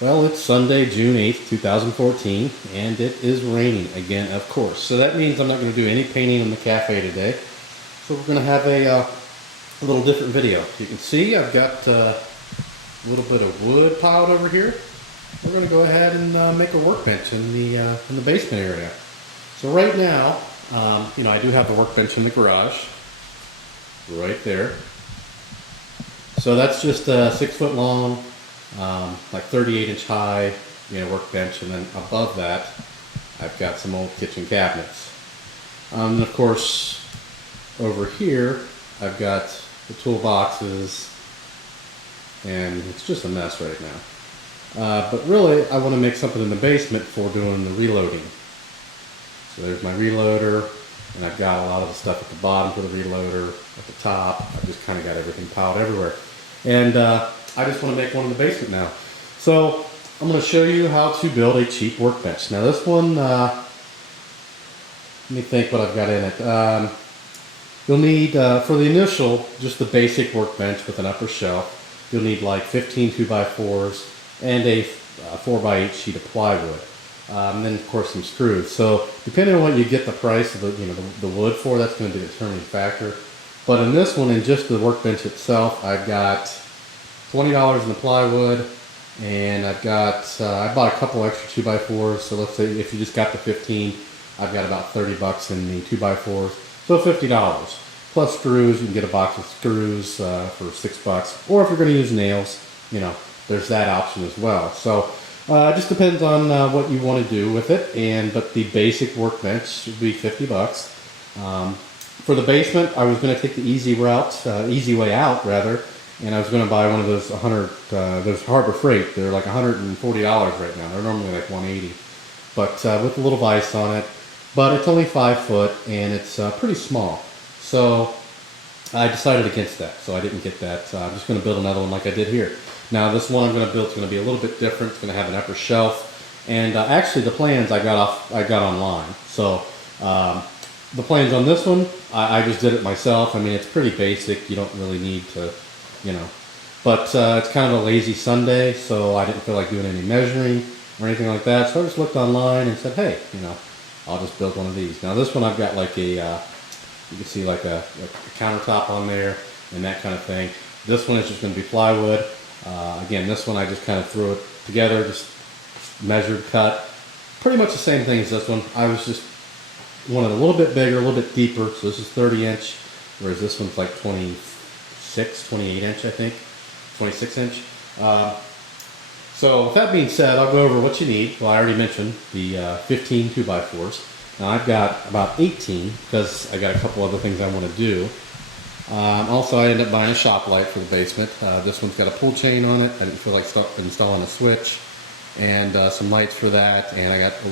Well, it's Sunday, June 8th, 2014, and it is raining again, of course. So that means I'm not going to do any painting in the cafe today. So we're going to have a little different video. You can see I've got a little bit of wood piled over here. We're going to go ahead and make a workbench in the basement area. So right now, I do have the workbench in the garage, right there. So that's just a 6-foot long, like 38-inch high, workbench, and then above that, I've got some old kitchen cabinets. And of course, over here, I've got the toolboxes, and it's just a mess right now. But really, I want to make something in the basement for doing the reloading. So there's my reloader, and I've got a lot of the stuff at the bottom for the reloader, at the top. I've just kind of got everything piled everywhere. And I just want to make one in the basement now. So I'm going to show you how to build a cheap workbench. Now this one, let me think what I've got in it. You'll need, for the initial, just the basic workbench with an upper shelf. You'll need like 15 2x4s and a 4x8 sheet of plywood. And then of course some screws. So depending on what you get the price of the wood for, that's going to be the determining factor. But in this one, in just the workbench itself, I've got $20 in the plywood, and I've got, I bought a couple extra 2x4s, so let's say if you just got the 15, I've got about 30 bucks in the 2x4s, so $50. Plus screws, you can get a box of screws for 6 bucks, or if you're going to use nails, there's that option as well. So it just depends on what you want to do with it, but the basic workbench should be 50 bucks. For the basement, I was going to take the easy way out rather, and I was going to buy one of those those Harbor Freight. They're like $140 right now. They're normally like $180, but with a little vise on it. But it's only 5 foot, and it's pretty small. So I decided against that. So I didn't get that. I'm just going to build another one like I did here. Now this one I'm going to build is going to be a little bit different. It's going to have an upper shelf, and actually the plans I got online. So. The plans on this one, I just did it myself. I mean, it's pretty basic. You don't really need to, But it's kind of a lazy Sunday, so I didn't feel like doing any measuring or anything like that. So I just looked online and said, hey, I'll just build one of these. Now this one I've got like you can see like a countertop on there and that kind of thing. This one is just going to be plywood. Again, this one I just kind of threw it together, just measured, cut. Pretty much the same thing as this one. I was just wanted a little bit bigger, a little bit deeper. So this is 30-inch, whereas this one's like 28-inch, I think, 26-inch. So with that being said, I'll go over what you need. Well, I already mentioned the 15 2x4s. Now I've got about 18 because I got a couple other things I want to do. Also, I ended up buying a shop light for the basement. This one's got a pull chain on it. I didn't feel like installing a switch, and some lights for that. And I got a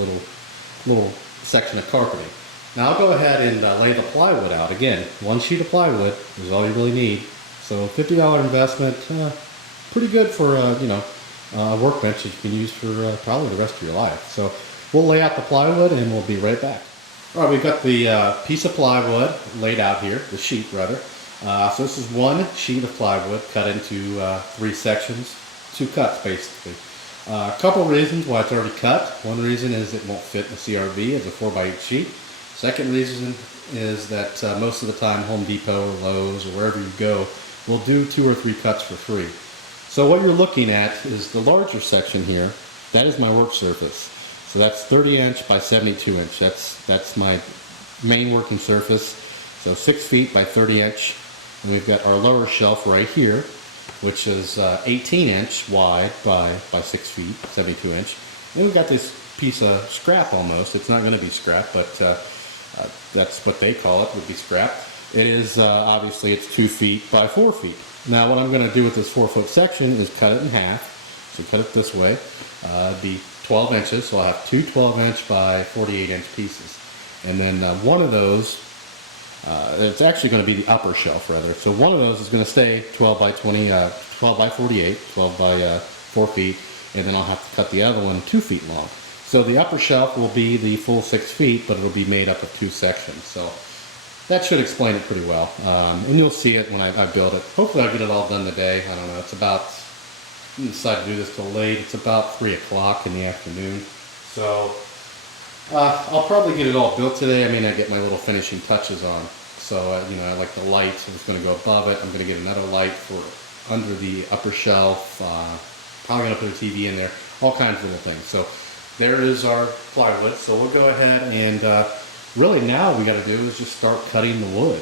little section of carpeting. Now I'll go ahead and lay the plywood out. Again, one sheet of plywood is all you really need. So $50 investment, pretty good for a workbench that you can use for probably the rest of your life. So we'll lay out the plywood and we'll be right back. All right, we've got the piece of plywood laid out here, the sheet rather. So this is one sheet of plywood cut into 3 sections, 2 cuts basically. A couple reasons why it's already cut. One reason is it won't fit in the CRV as a 4x8 sheet. Second reason is that most of the time Home Depot or Lowe's or wherever you go will do 2 or 3 cuts for free. So what you're looking at is the larger section here. That is my work surface. So that's 30-inch by 72-inch. That's my main working surface. So 6 feet by 30-inch. And we've got our lower shelf right here, which is 18-inch wide by 6 feet, 72-inch. Then we've got this piece of scrap almost. It's not going to be scrap, but that's what they call it, would be scrap. It is, obviously, it's 2 feet by 4 feet. Now what I'm going to do with this 4-foot section is cut it in half. So cut it this way. It'd be 12 inches, so I'll have 2 12-inch by 48-inch pieces. And then one of those, it's actually going to be the upper shelf rather. So one of those is going to stay 12 by 20, 12 by 48, 12 by 4 feet, and then I'll have to cut the other one 2 feet long. So the upper shelf will be the full 6 feet, but it'll be made up of 2 sections. So that should explain it pretty well. And you'll see it when I build it. Hopefully I'll get it all done today. I don't know. It's about didn't decide to do this till late. It's about 3 o'clock in the afternoon. So I'll probably get it all built today. I may not get my little finishing touches on. So, you know, I like the lights. I'm just going to go above it. I'm going to get another light for under the upper shelf. Probably going to put a TV in there. All kinds of little things. So there is our plywood. So we'll go ahead and really now what we got to do is just start cutting the wood.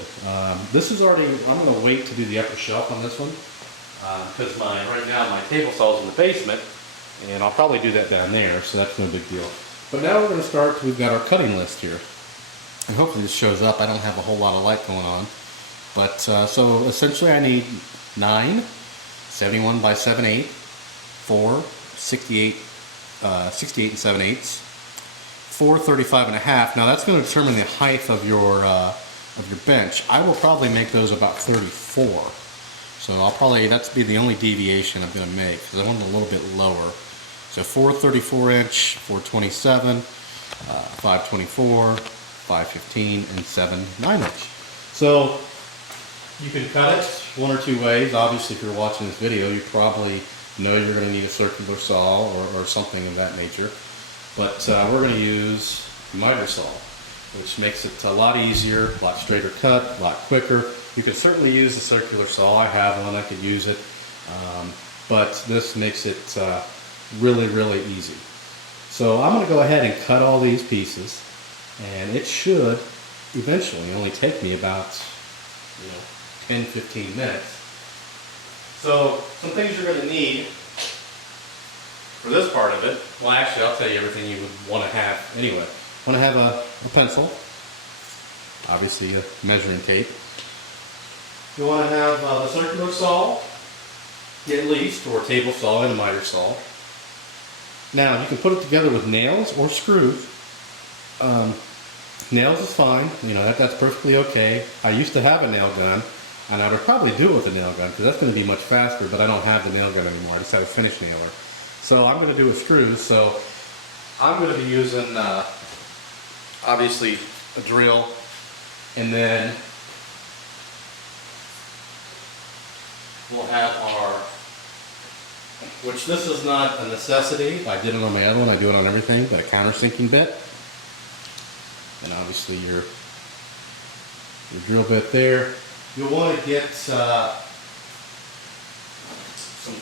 This is already, I'm going to wait to do the upper shelf on this one. Because right now my table saw is in the basement. And I'll probably do that down there. So that's no big deal. But now we're going to start. We've got our cutting list here. And hopefully this shows up. I don't have a whole lot of light going on. But so essentially I need 9 71 by 7/8, 4 68 and 7/8, 4 35.5. Now that's going to determine the height of your bench. I will probably make those about 34. So I'll probably, that's be the only deviation I'm going to make because I want it a little bit lower. So 4 34-inch, 4 27, 5 24. 5/15 and 7 9-inch. So you can cut it one or two ways. Obviously, if you're watching this video, you probably know you're going to need a circular saw or something of that nature. But we're going to use miter saw, which makes it a lot easier, a lot straighter cut, a lot quicker. You can certainly use the circular saw. I have one. I could use it, but this makes it really, really easy. So I'm going to go ahead and cut all these pieces. And it should eventually only take me about, 10-15 minutes. So some things you're going to need for this part of it. Well, actually, I'll tell you everything you would want to have anyway. Want to have a pencil, obviously a measuring tape. You want to have the circular saw, at least, or table saw and a miter saw. Now you can put it together with nails or screws. Nails is fine, that's perfectly okay. I used to have a nail gun, and I would probably do it with a nail gun because that's going to be much faster, but I don't have the nail gun anymore. I just have a finish nailer. So I'm going to do with screws. So I'm going to be using, obviously, a drill, and then we'll have our, which this is not a necessity. I did it on my other one. I do it on everything, but a countersinking bit. And obviously your drill bit there. You'll want to get some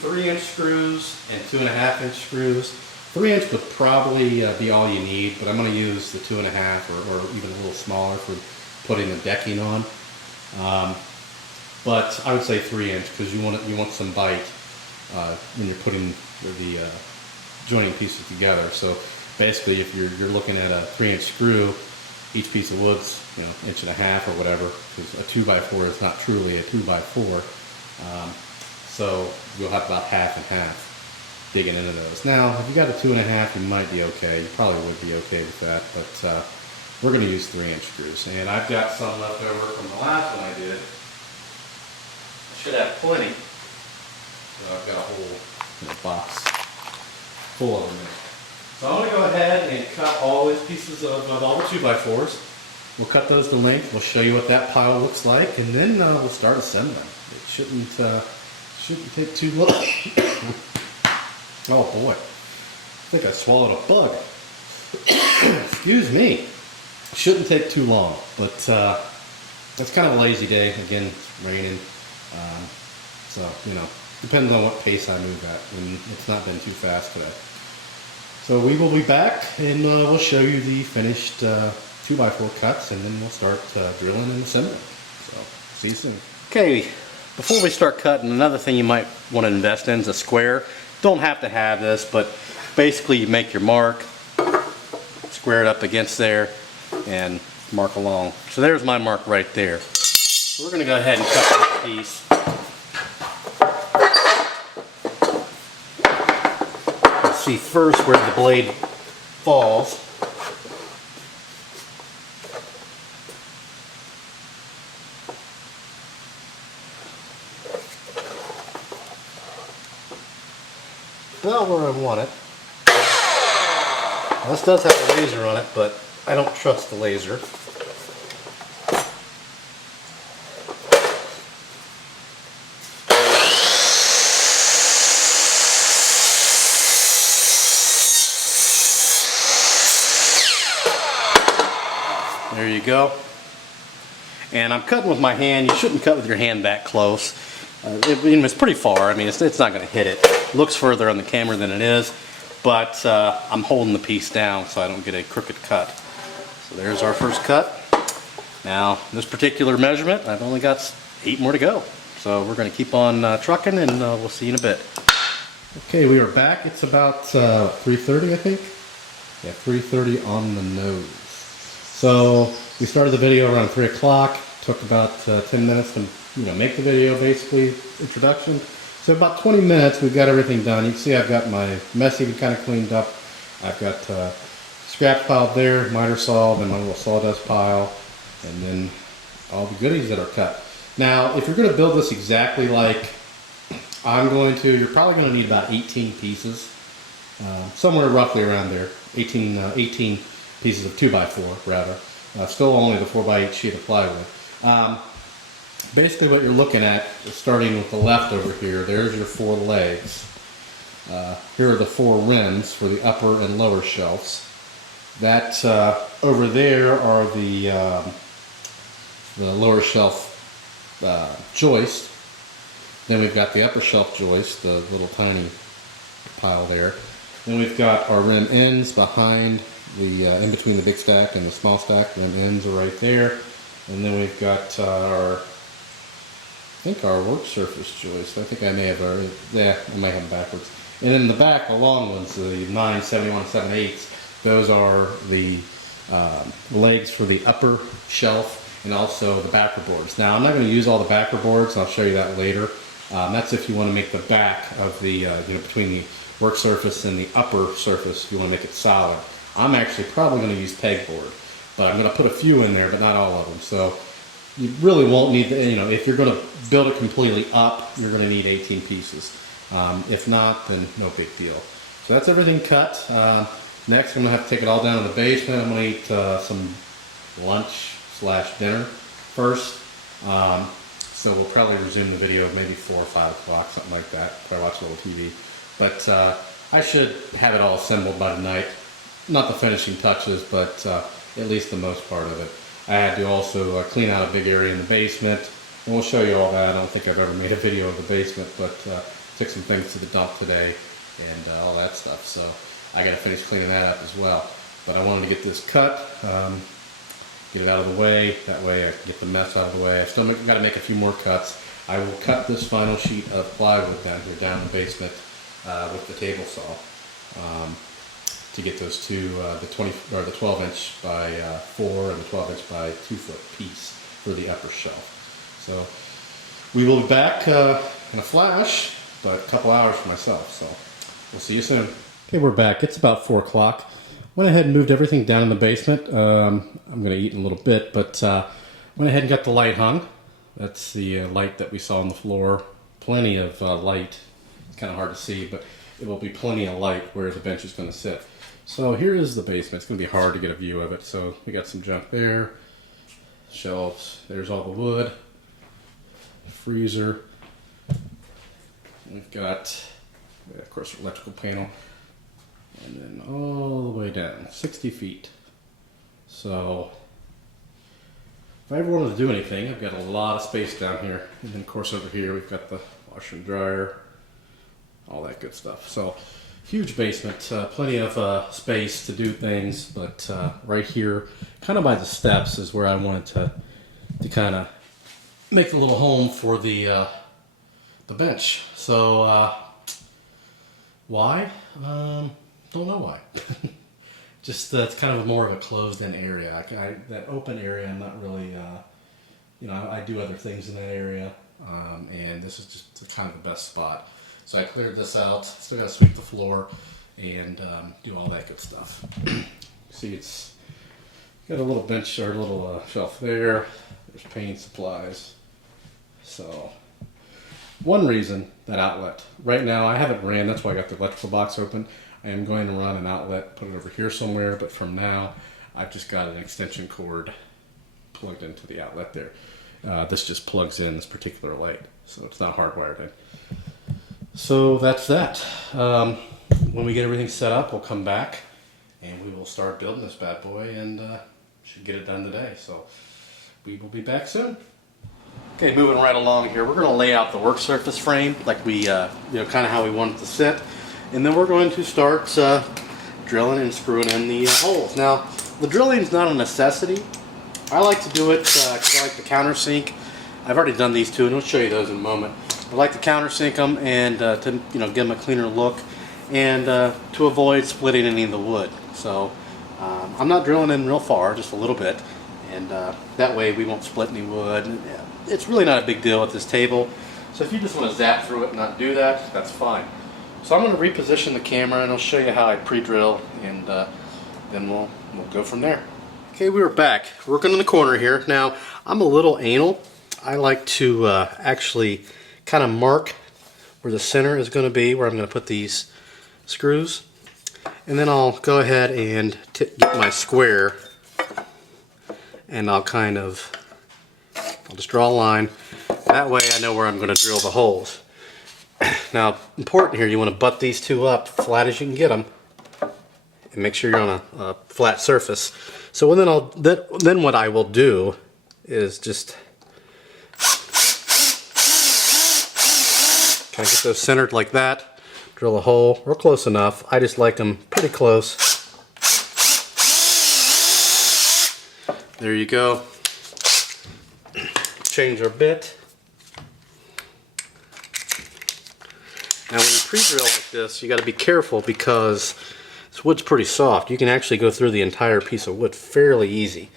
3-inch screws and 2.5-inch screws. 3-inch would probably be all you need, but I'm going to use the 2.5 or even a little smaller for putting the decking on. But I would say 3-inch because you want some bite when you're putting the joining pieces together. So basically, if you're looking at a 3-inch screw, each piece of wood's 1.5 inches or whatever, because a 2x4 is not truly a 2x4. So you'll have about half and half digging into those. Now, if you got a 2.5, you might be okay. You probably would be okay with that, but we're going to use 3-inch screws. And I've got some left over from the last one I did. I should have plenty. So I've got a whole box full of them there. So I'm going to go ahead and cut all these pieces of all the 2x4s. We'll cut those to length. We'll show you what that pile looks like, and then we'll start assembling. It shouldn't take too long. Oh boy, I think I swallowed a bug. Excuse me. Shouldn't take too long, but it's kind of a lazy day. Again, it's raining, so depends on what pace I move at. And it's not been too fast today. So we will be back and we'll show you the finished 2x4 cuts, and then we'll start drilling and assembling. So see you soon. Okay, before we start cutting, another thing you might want to invest in is a square. Don't have to have this, but basically you make your mark, square it up against there, and mark along. So there's my mark right there. So we're going to go ahead and cut this piece. See first where the blade falls. About where I want it. Now, this does have a laser on it, but I don't trust the laser. There you go. And I'm cutting with my hand. You shouldn't cut with your hand that close. It's pretty far. I mean, it's not going to hit it. It looks further on the camera than it is, but I'm holding the piece down so I don't get a crooked cut. So there's our first cut. Now, this particular measurement, I've only got 8 more to go. So we're going to keep on trucking, and we'll see you in a bit. Okay, we are back. It's about 3:30, I think. Yeah, 3:30 on the nose. So we started the video around 3 o'clock. Took about 10 minutes to make the video, basically, introduction. So about 20 minutes, we've got everything done. You can see I've got my mess even kind of cleaned up. I've got scraps piled there, miter saw, then my little sawdust pile, and then all the goodies that are cut. Now, if you're going to build this exactly like I'm going to, you're probably going to need about 18 pieces. Somewhere roughly around there. 18 pieces of 2x4, rather. Still only the 4x8 sheet of plywood. Basically what you're looking at, starting with the left over here, there's your 4 legs. Here are the 4 rims for the upper and lower shelves. That over there are the lower shelf joist. Then we've got the upper shelf joist, the little tiny pile there. Then we've got our rim ends behind the, in between the big stack and the small stack. Rim ends are right there. And then we've got our, I think our work surface joist. I think I may have already, yeah, I might have them backwards. And in the back, the long ones, the 9, 71, 7/8, those are the legs for the upper shelf and also the backer boards. Now, I'm not going to use all the backer boards. I'll show you that later. That's if you want to make the back of the, between the work surface and the upper surface, you want to make it solid. I'm actually probably going to use pegboard, but I'm going to put a few in there, but not all of them. So you really won't need, if you're going to build it completely up, you're going to need 18 pieces. If not, then no big deal. So that's everything cut. Next, I'm going to have to take it all down to the basement. I'm going to eat some lunch/dinner first. So we'll probably resume the video maybe 4 or 5 o'clock, something like that. Probably watch a little TV. But I should have it all assembled by tonight. Not the finishing touches, but at least the most part of it. I had to also clean out a big area in the basement, and we'll show you all that. I don't think I've ever made a video of the basement, but took some things to the dump today and all that stuff. So I got to finish cleaning that up as well. But I wanted to get this cut, get it out of the way. That way I can get the mess out of the way. I still got to make a few more cuts. I will cut this final sheet of plywood down here, down in the basement, with the table saw. To get those two, the 12 inch by 4 and the 12 inch by 2 foot piece for the upper shelf. So we will be back in a flash, but a couple hours for myself. So we'll see you soon. Okay, we're back. It's about 4 o'clock. Went ahead and moved everything down in the basement. I'm going to eat in a little bit, but went ahead and got the light hung. That's the light that we saw on the floor. Plenty of light. It's kind of hard to see, but it will be plenty of light where the bench is going to sit. So here is the basement. It's going to be hard to get a view of it. So we got some junk there, shelves. There's all the wood, freezer. We've got, of course, electrical panel, and then all the way down, 60 feet. So if I ever wanted to do anything, I've got a lot of space down here. And then, of course, over here we've got the washer and dryer, all that good stuff. So huge basement, plenty of space to do things, but right here, kind of by the steps, is where I wanted to kind of make a little home for the bench. So why? Don't know why. Just it's kind of more of a closed-in area. That open area, I'm not really, I do other things in that area, and this is just kind of the best spot. So I cleared this out, still got to sweep the floor and do all that good stuff. See, it's got a little bench or a little shelf there. There's painting supplies. So one reason, that outlet. Right now I haven't ran, that's why I got the electrical box open. I am going to run an outlet, put it over here somewhere, but from now I've just got an extension cord plugged into the outlet there. This just plugs in this particular light, so it's not hardwired in. So that's that. When we get everything set up, we'll come back and we will start building this bad boy and should get it done today. So we will be back soon. Okay, moving right along here, we're going to lay out the work surface frame like we, kind of how we want it to sit. And then we're going to start drilling and screwing in the holes. Now, the drilling is not a necessity. I like to do it because I like to countersink. I've already done these two, and I'll show you those in a moment. I like to countersink them and to give them a cleaner look, and to avoid splitting any of the wood. So I'm not drilling in real far, just a little bit, and that way we won't split any wood. And it's really not a big deal at this table. So if you just want to zap through it and not do that, that's fine. So I'm going to reposition the camera, and I'll show you how I pre-drill, and then we'll go from there. Okay, we were back working in the corner here. Now, I'm a little anal. I like to actually kind of mark where the center is going to be, where I'm going to put these screws. And then I'll go ahead and get my square, and I'll just draw a line. That way I know where I'm going to drill the holes. Now, important here, you want to butt these two up flat as you can get them, and make sure you're on a flat surface. So then what I will do is just kind of get those centered like that, drill a hole. We're close enough. I just like them pretty close. There you go. Change our bit. Now when you pre-drill like this, you got to be careful because this wood's pretty soft. You can actually go through the entire piece of wood fairly easy.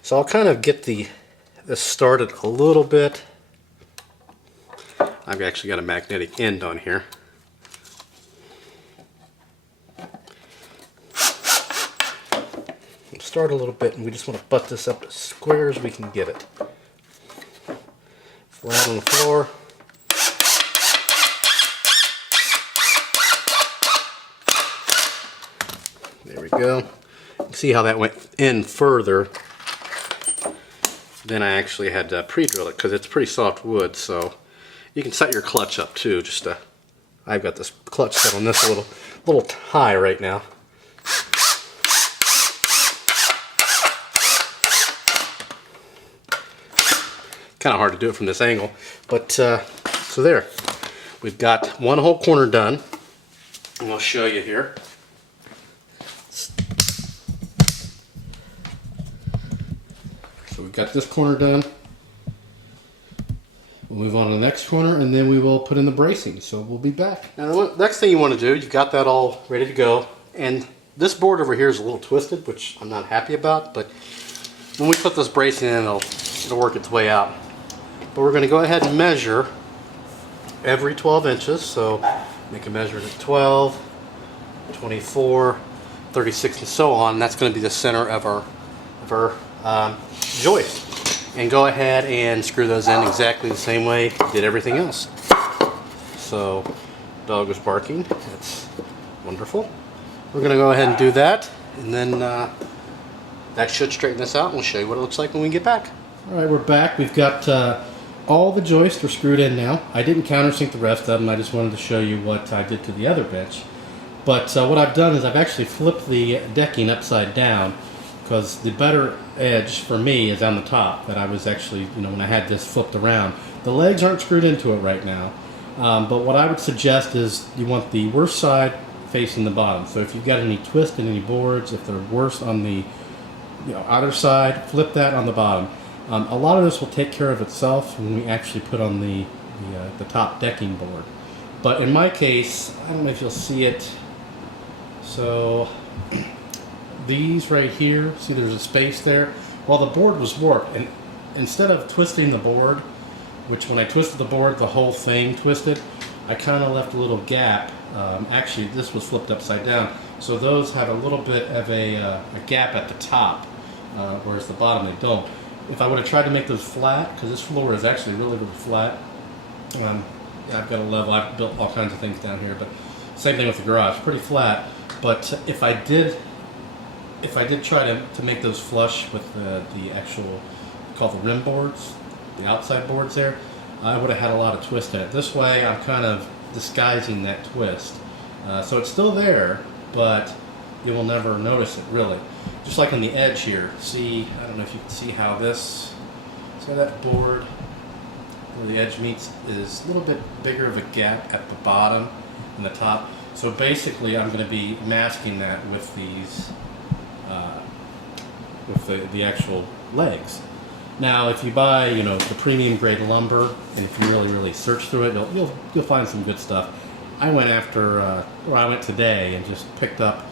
So I'll kind of get this started a little bit. I've actually got a magnetic end on here. Start a little bit, and we just want to butt this up as square as we can get it. Flat on the floor. There we go. You can see how that went in further than I actually had to pre-drill it, because it's pretty soft wood. So you can set your clutch up too. I've got this clutch set on this a little high right now. Kind of hard to do it from this angle, but so there. We've got one whole corner done, and I'll show you here. So we've got this corner done. We'll move on to the next corner, and then we will put in the bracing. So we'll be back. Now the next thing you want to do, you've got that all ready to go, and this board over here is a little twisted, which I'm not happy about, but when we put this bracing in, it'll work its way out. But we're going to go ahead and measure every 12 inches. So make a measurement at 12, 24, 36, and so on. That's going to be the center of our joist. And go ahead and screw those in exactly the same way you did everything else. So, dog was barking. That's wonderful. We're going to go ahead and do that, and then that should straighten this out, and we'll show you what it looks like when we get back. All right, we're back. We've got all the joists are screwed in now. I didn't countersink the rest of them. I just wanted to show you what I did to the other bench. But what I've done is I've actually flipped the decking upside down, because the better edge for me is on the top. That I was actually, when I had this flipped around. The legs aren't screwed into it right now. But what I would suggest is you want the worst side facing the bottom. So if you've got any twist in any boards, if they're worse on the outer side, flip that on the bottom. A lot of this will take care of itself when we actually put on the top decking board. But in my case, I don't know if you'll see it. So these right here, see there's a space there? Well, the board was warped, and instead of twisting the board, which when I twisted the board, the whole thing twisted, I kind of left a little gap. Actually, this was flipped upside down. So those have a little bit of a gap at the top, whereas the bottom they don't. If I would have tried to make those flat, because this floor is actually really, really flat. I've got a level, I've built all kinds of things down here, but same thing with the garage, pretty flat. But if I did try to make those flush with the actual, called the rim boards, the outside boards there, I would have had a lot of twist in it. This way, I'm kind of disguising that twist. So it's still there, but you will never notice it really. just like on the edge here, see, I don't know if you can see how this, so that board where the edge meets is a little bit bigger of a gap at the bottom and the top. So basically I'm going to be masking that with these, with the actual legs. Now if you buy, you know, the premium grade lumber, and if you really search through it, you'll find some good stuff. I went I went today and just picked up,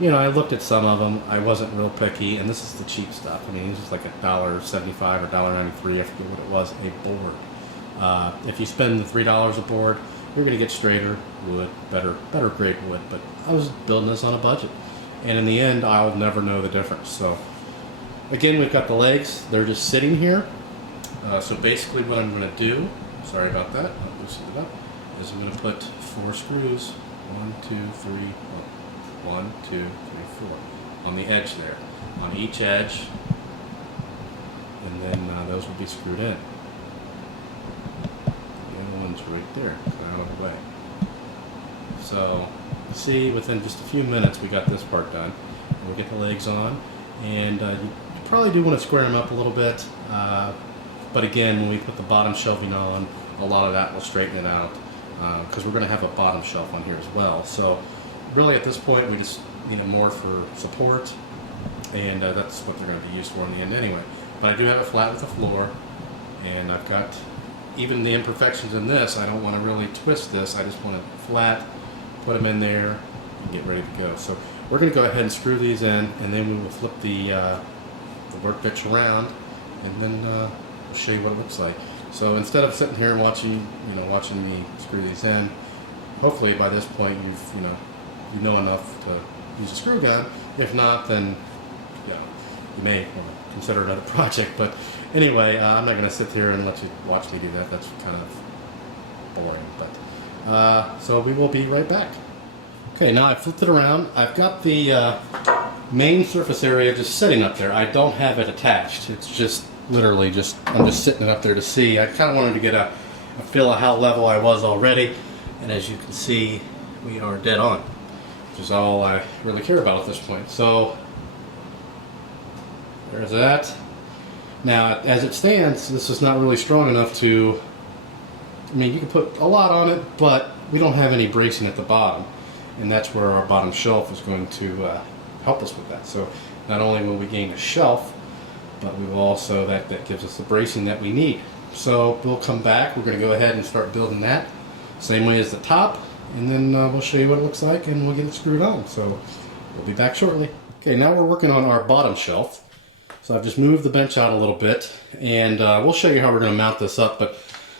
you know, I looked at some of them. I wasn't real picky, and this is the cheap stuff. I mean, this is like $1.75 or $1.93, I forget what it was, a board. If you spend the $3 a board, you're going to get straighter wood, better grade wood. But I was building this on a budget, and in the end, I'll never know the difference. So again, we've got the legs. They're just sitting here. So basically, what I'm going to do, sorry about that, I'll loosen it up, is I'm going to put 4 screws, 1, 2, 3, 1, 2, 3, 4, on the edge there, on each edge, and then those will be screwed in. The other one's right there, out of the way. So, you see, within just a few minutes, we got this part done. And we'll get the legs on, and you probably do want to square them up a little bit, but again, when we put the bottom shelving on, a lot of that will straighten it out, because we're going to have a bottom shelf on here as well. So really at this point we just need it more for support, and that's what they're going to be used for in the end anyway. But I do have it flat with the floor, and I've got even the imperfections in this. I don't want to really twist this, I just want it flat, put them in there, and get ready to go. So we're going to go ahead and screw these in, and then we will flip the workbench around, and then we'll show you what it looks like. So instead of sitting here and watching me screw these in, hopefully by this point you know enough to use a screw gun. If not, then you may consider another project. But anyway, I'm not going to sit here and let you watch me do that. That's kind of boring. But so we will be right back. Okay, now I flipped it around. I've got the main surface area just sitting up there. I don't have it attached. It's just literally I'm just sitting it up there to see. I kind of wanted to get a feel of how level I was already, and as you can see, we are dead on, which is all I really care about at this point. So there's that. Now, as it stands, this is not really strong enough to, I mean, you can put a lot on it, but we don't have any bracing at the bottom, and that's where our bottom shelf is going to help us with that. So not only will we gain a shelf, but we will also, that gives us the bracing that we need. So we'll come back, we're going to go ahead and start building that same way as the top, and then we'll show you what it looks like, and we'll get it screwed on. So we'll be back shortly. Okay, now we're working on our bottom shelf. So I've just moved the bench out a little bit, and we'll show you how we're going to mount this up. But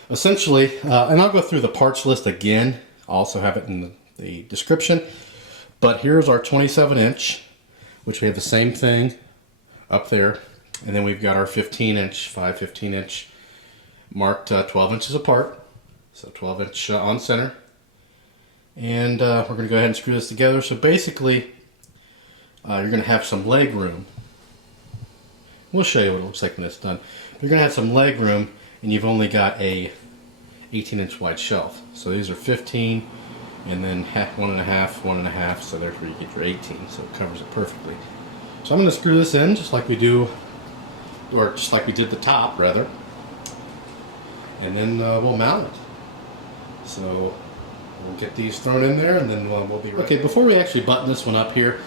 essentially, and I'll go through the parts list again, I'll also have it in the description, but here's our 27-inch, which we have the same thing up there. And then we've got our 15-inch, 5 15-inch, marked 12 inches apart. So 12-inch on center. And we're going to go ahead and screw this together. So basically, you're going to have some leg room. We'll show you what it looks like when it's done. You're going to have some leg room, and you've only got a 18-inch wide shelf. So these are 15, and then 1.5, 1.5. So therefore you get your 18. So it covers it perfectly. So I'm going to screw this in just like we do, or just like we did the top, rather, and then we'll mount it. So we'll get these thrown in there, and then we'll be ready. Okay, before we actually button this one up here,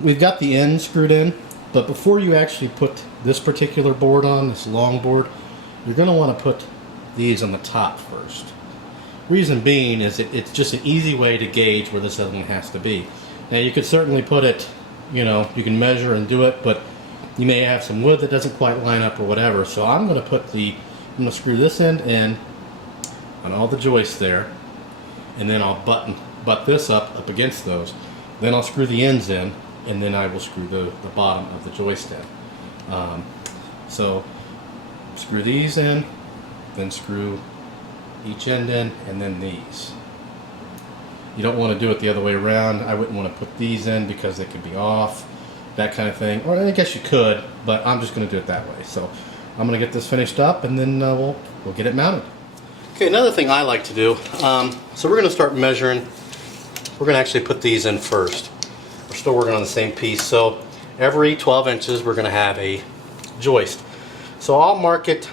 we've got the end screwed in, but before you actually put this particular board on, this long board, you're going to want to put these on the top first. Reason being is it's just an easy way to gauge where this other one has to be. Now you could certainly put it, you can measure and do it, but you may have some wood that doesn't quite line up or whatever. So I'm going to screw this end in on all the joists there, and then I'll butt this up against those. Then I'll screw the ends in, and then I will screw the bottom of the joist in. So screw these in, then screw each end in, and then these. You don't want to do it the other way around. I wouldn't want to put these in because they could be off, that kind of thing. Or I guess you could, but I'm just going to do it that way. So I'm going to get this finished up, and then we'll get it mounted. Okay, another thing I like to do, so we're going to start measuring. We're going to actually put these in first. We're still working on the same piece. So every 12 inches we're going to have a joist. So I'll mark it,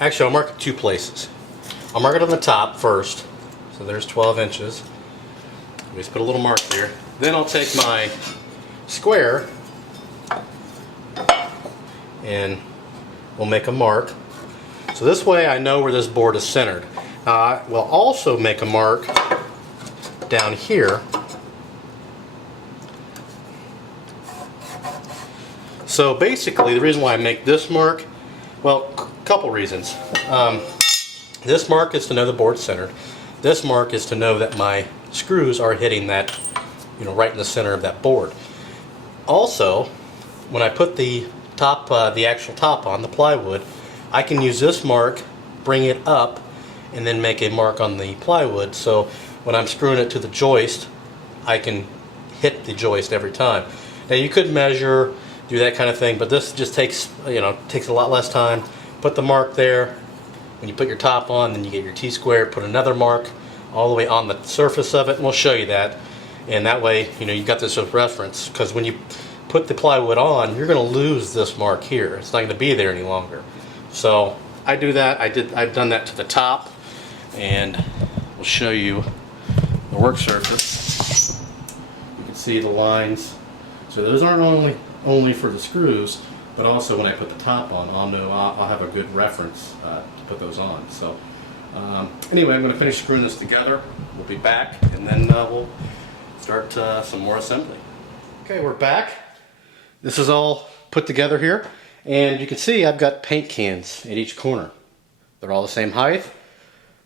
actually I'll mark it two places. I'll mark it on the top first, so there's 12 inches. Just put a little mark there. Then I'll take my square and we'll make a mark. So this way I know where this board is centered. I will also make a mark down here. So basically the reason why I make this mark, well, a couple reasons. This mark is to know the board's centered. This mark is to know that my screws are hitting that, right in the center of that board. Also, when I put the top, the actual top on, the plywood, I can use this mark, bring it up, and then make a mark on the plywood. So when I'm screwing it to the joist, I can hit the joist every time. Now you could measure, do that kind of thing, but this just takes, takes a lot less time. Put the mark there. When you put your top on, then you get your T-square, put another mark all the way on the surface of it, and we'll show you that. And that way, you got this as reference, because when you put the plywood on, you're going to lose this mark here. It's not going to be there any longer. So I do that. I've done that to the top, and we'll show you the work surface. You can see the lines. So those aren't only for the screws, but also when I put the top on, I'll have a good reference to put those on. So anyway, I'm going to finish screwing this together. We'll be back, and then we'll start some more assembly. Okay, we're back. This is all put together here, and you can see I've got paint cans at each corner. They're all the same height.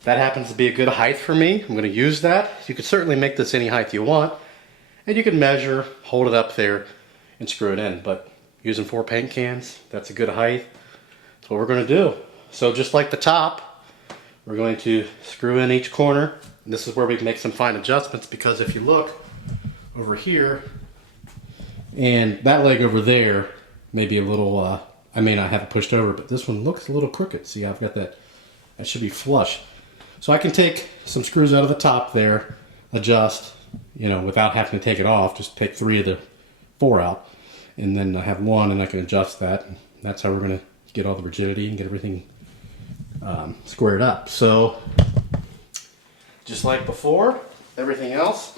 That happens to be a good height for me. I'm going to use that. You can certainly make this any height you want, and you can measure, hold it up there, and screw it in. But using 4 paint cans, that's a good height. That's what we're going to do. So just like the top, we're going to screw in each corner. And this is where we can make some fine adjustments, because if you look over here, and that leg over there may be a little, I may not have it pushed over, but this one looks a little crooked. See, I've got that should be flush. So I can take some screws out of the top there, adjust, without having to take it off, just take 3 of the 4 out. And then I have 1, and I can adjust that. And that's how we're going to get all the rigidity and get everything squared up. So just like before, everything else,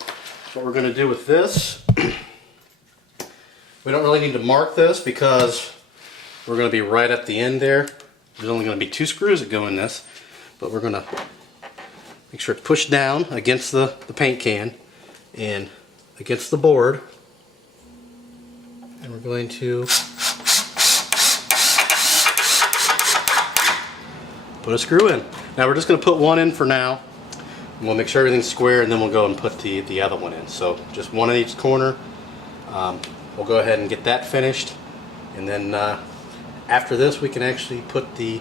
what we're going to do with this, we don't really need to mark this because we're going to be right at the end there. There's only going to be 2 screws that go in this, but we're going to make sure it's pushed down against the paint can and against the board. And we're going to put a screw in. Now we're just going to put 1 in for now. And we'll make sure everything's square, and then we'll go and put the other one in. So just 1 in each corner. We'll go ahead and get that finished. And then after this we can actually put the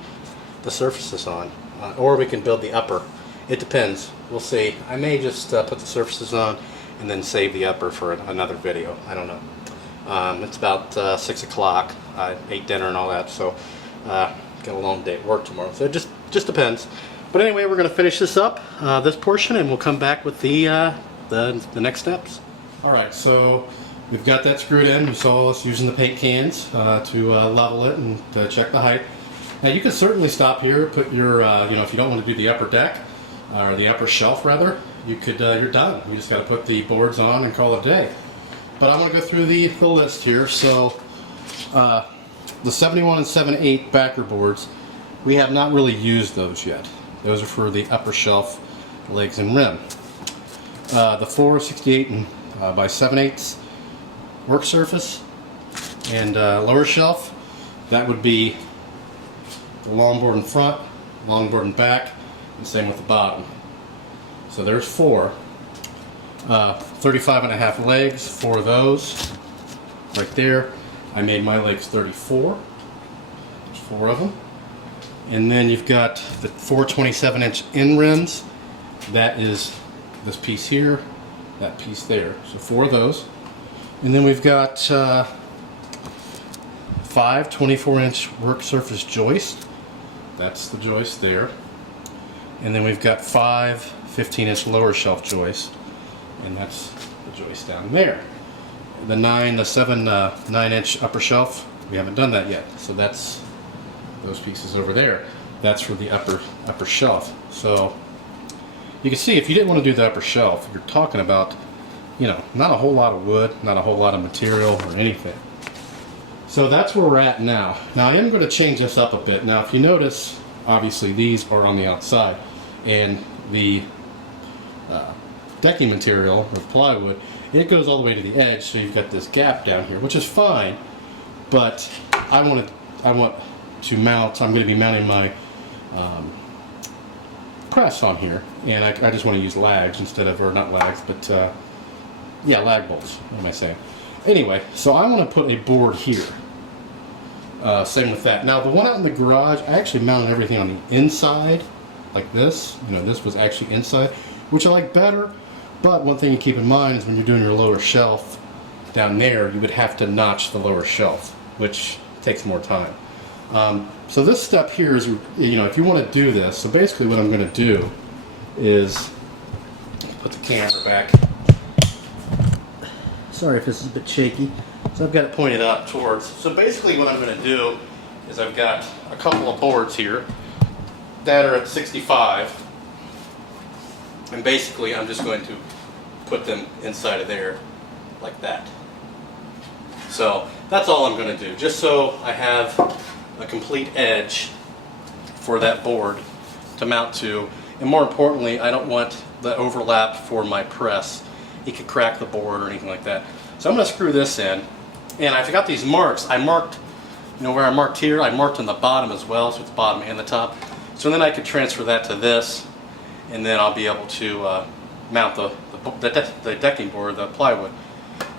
surfaces on. Or we can build the upper. It depends. We'll see. I may just put the surfaces on and then save the upper for another video. I don't know. It's about 6 o'clock. I ate dinner and all that, so got a long day at work tomorrow. So it just depends. But anyway, we're going to finish this up, this portion, and we'll come back with the next steps. All right, so we've got that screwed in. You saw us using the paint cans to level it and to check the height. Now you can certainly stop here, put your, if you don't want to do the upper deck, or the upper shelf rather, you could, you're done. You just got to put the boards on and call it a day. But I'm going to go through the list here. So the 71 and 7/8 backer boards, we have not really used those yet. Those are for the upper shelf legs and rim. The 468 and by 7/8 work surface and lower shelf, that would be the longboard in front, longboard in back, and same with the bottom. So there's 4. 35.5 legs, 4 of those right there. I made my legs 34. There's 4 of them. And then you've got the 4 27-inch end rims. That is this piece here, that piece there. So 4 of those. And then we've got 5 24-inch work surface joists. That's the joist there. And then we've got 5 15-inch lower shelf joists. And that's the joist down there. the 9-inch upper shelf. We haven't done that yet, so that's those pieces over there. That's for the upper shelf. So you can see if you didn't want to do the upper shelf, you're talking about, you know, not a whole lot of wood, not a whole lot of material or anything. So that's where we're at now. Now I am going to change this up a bit. Now if you notice, obviously these are on the outside, and the decking material, or plywood, it goes all the way to the edge, so you've got this gap down here, which is fine, but I want to mount, I'm going to be mounting my press on here, and I just want to use lags instead of, or not lags, but yeah, lag bolts, what am I saying? Anyway, so I want to put a board here. Same with that. Now the one out in the garage, I actually mounted everything on the inside, like this. You know, this was actually inside, which I like better. But one thing you keep in mind is when you're doing your lower shelf down there, you would have to notch the lower shelf, which takes more time. So this step here is, you know, if you want to do this, so basically what I'm going to do is put the camera back. Sorry if this is a bit shaky. So I've got it pointed up towards. So basically what I'm going to do is I've got a couple of boards here that are at 65. And basically I'm just going to put them inside of there like that. So that's all I'm going to do, just so I have a complete edge for that board to mount to. And more importantly, I don't want the overlap for my press. It could crack the board or anything like that. So I'm going to screw this in. And I forgot these marks. I marked, you know, where I marked here, I marked on the bottom as well, so it's the bottom and the top. So then I could transfer that to this, and then I'll be able to mount the decking board, the plywood.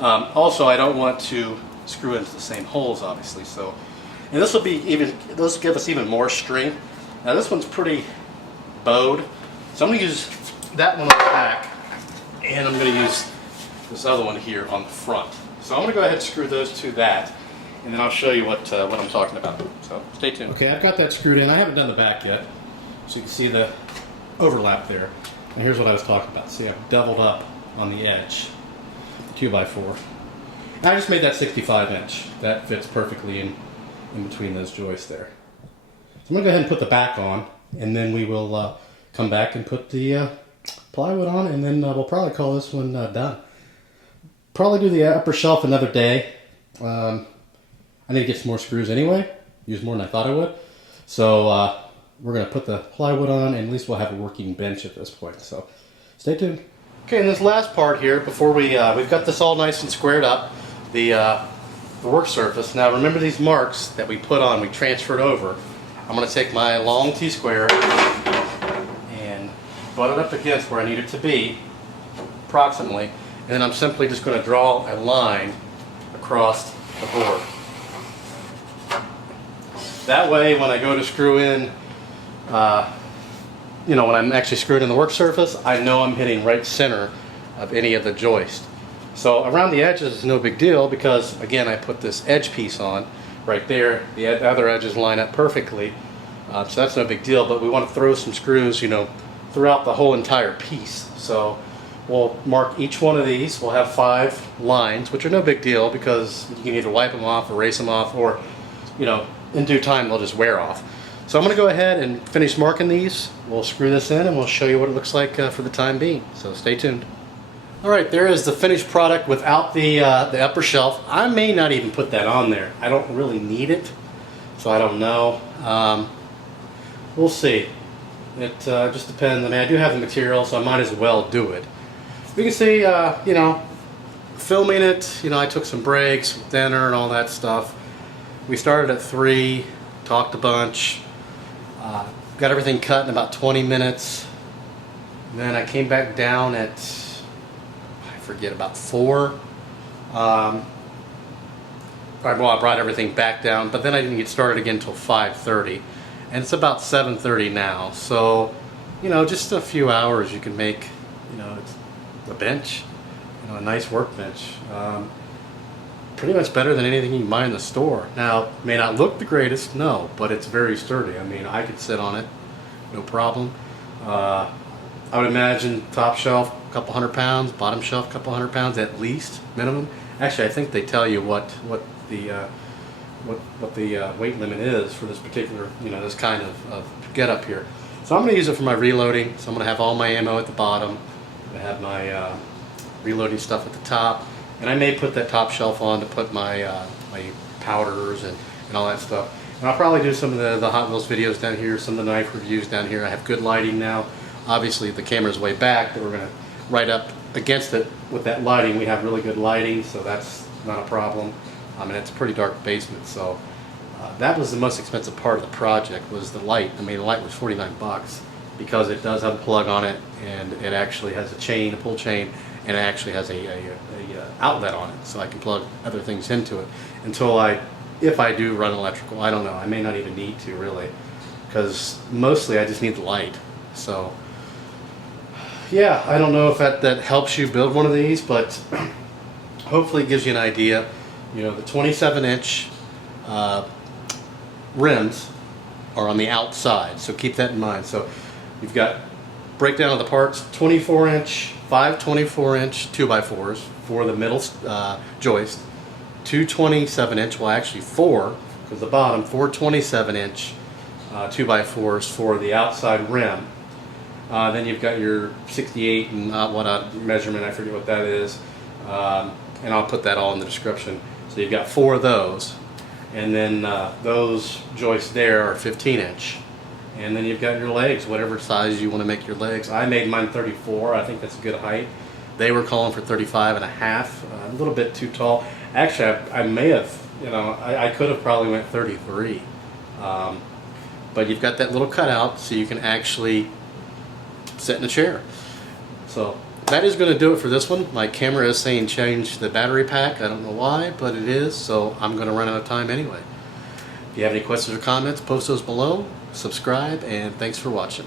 Also, I don't want to screw into the same holes, obviously. So, and this will give us even more string. Now this one's pretty bowed, so I'm going to use that one on the back, and I'm going to use this other one here on the front. So I'm going to go ahead and screw those to that, and then I'll show you what I'm talking about. So stay tuned. Okay, I've got that screwed in. I haven't done the back yet, so you can see the overlap there. And here's what I was talking about. See, I've deviled up on the edge, 2x4. And I just made that 65-inch. That fits perfectly in between those joists there. So I'm going to go ahead and put the back on, and then we will come back and put the plywood on, and then we'll probably call this one done. Probably do the upper shelf another day. I need to get some more screws anyway. Use more than I thought I would. So we're going to put the plywood on, and at least we'll have a working bench at this point. So stay tuned. Okay, in this last part here, before we've got this all nice and squared up, the work surface. Now remember these marks that we put on, we transferred over. I'm going to take my long T-square and butt it up against where I need it to be, approximately. And then I'm simply just going to draw a line across the board. That way, when I go to screw in, you know, when I'm actually screwed in the work surface, I know I'm hitting right center of any of the joist. So around the edges is no big deal because, again, I put this edge piece on right there. The other edges line up perfectly, so that's no big deal. But we want to throw some screws, you know, throughout the whole entire piece. So we'll mark each one of these. We'll have 5 lines, which are no big deal because you can either wipe them off, erase them off, or, you know, in due time they'll just wear off. So I'm going to go ahead and finish marking these. We'll screw this in and we'll show you what it looks like for the time being. So stay tuned. Alright, there is the finished product without the upper shelf. I may not even put that on there. I don't really need it, so I don't know. We'll see. It just depends. I mean, I do have the material, so I might as well do it. We can see, you know, filming it, you know, I took some breaks, dinner and all that stuff. We started at 3, talked a bunch, got everything cut in about 20 minutes. Then I came back down at, I forget, about 4. Well, I brought everything back down, but then I didn't get started again until 5:30. And it's about 7:30 now. So, you know, just a few hours you can make, you know, a bench, you know, a nice workbench. Pretty much better than anything you can buy in the store. Now, it may not look the greatest, no, but it's very sturdy. I mean, I could sit on it, no problem. I would imagine top shelf, a couple 100 pounds, bottom shelf a couple 100 pounds at least, minimum. Actually, I think they tell you what the weight limit is for this particular, this kind of get up here. So I'm going to use it for my reloading. So I'm going to have all my ammo at the bottom. I have my reloading stuff at the top, and I may put that top shelf on to put my my powders and all that stuff. And I'll probably do some of the Hot Wheels videos down here, some of the knife reviews down here. I have good lighting now. Obviously the camera's way back, but we're going to right up against it with that lighting. We have really good lighting, so that's not a problem. I mean, it's a pretty dark basement, so that was the most expensive part of the project, was the light. I mean, the light was 49 bucks because it does have a plug on it, and it actually has a chain, a pull chain, and it actually has a outlet on it, so I can plug other things into it. If I do run electrical, I don't know. I may not even need to, really, because mostly I just need the light. So yeah, I don't know if that helps you build one of these, but hopefully it gives you an idea. The 27-inch rims are on the outside, so keep that in mind. So you've got breakdown of the parts: 24-inch, 5 24-inch 2x4s for the middle joist, 2 27-inch, well actually 4, because the bottom, 4 27-inch 2x4s for the outside rim. Then you've got your 68 and what measurement, I forget what that is, and I'll put that all in the description. So you've got 4 of those, and then those joists there are 15-inch. And then you've got your legs, whatever size you want to make your legs. I made mine 34, I think that's a good height. They were calling for 35 and a half, a little bit too tall. Actually, I may have, I could have probably went 33. But you've got that little cutout so you can actually sit in a chair. So that is going to do it for this one. My camera is saying change the battery pack. I don't know why, but it is, so I'm going to run out of time anyway. If you have any questions or comments, post those below. Subscribe, and thanks for watching.